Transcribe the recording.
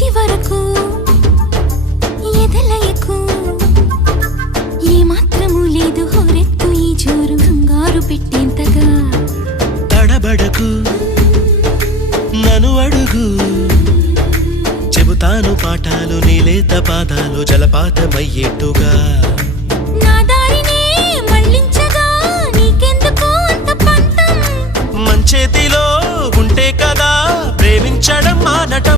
ఇది వరకు ఎదలయకు ఏమాత్రము లేదు హోరెత్తు ఈ జోరు కంగారు పెట్టేంతగా తడబడకు నన్ను అడుగు చెబుతాను పాఠాలు నీలేత పాదాలు జలపాతమయ్యేట్టుగా నా దారినే మళ్ళించగా నీకెందుకు అంత పంతం మంచేతిలో ఉంటే కదా ప్రేమించడం మానటం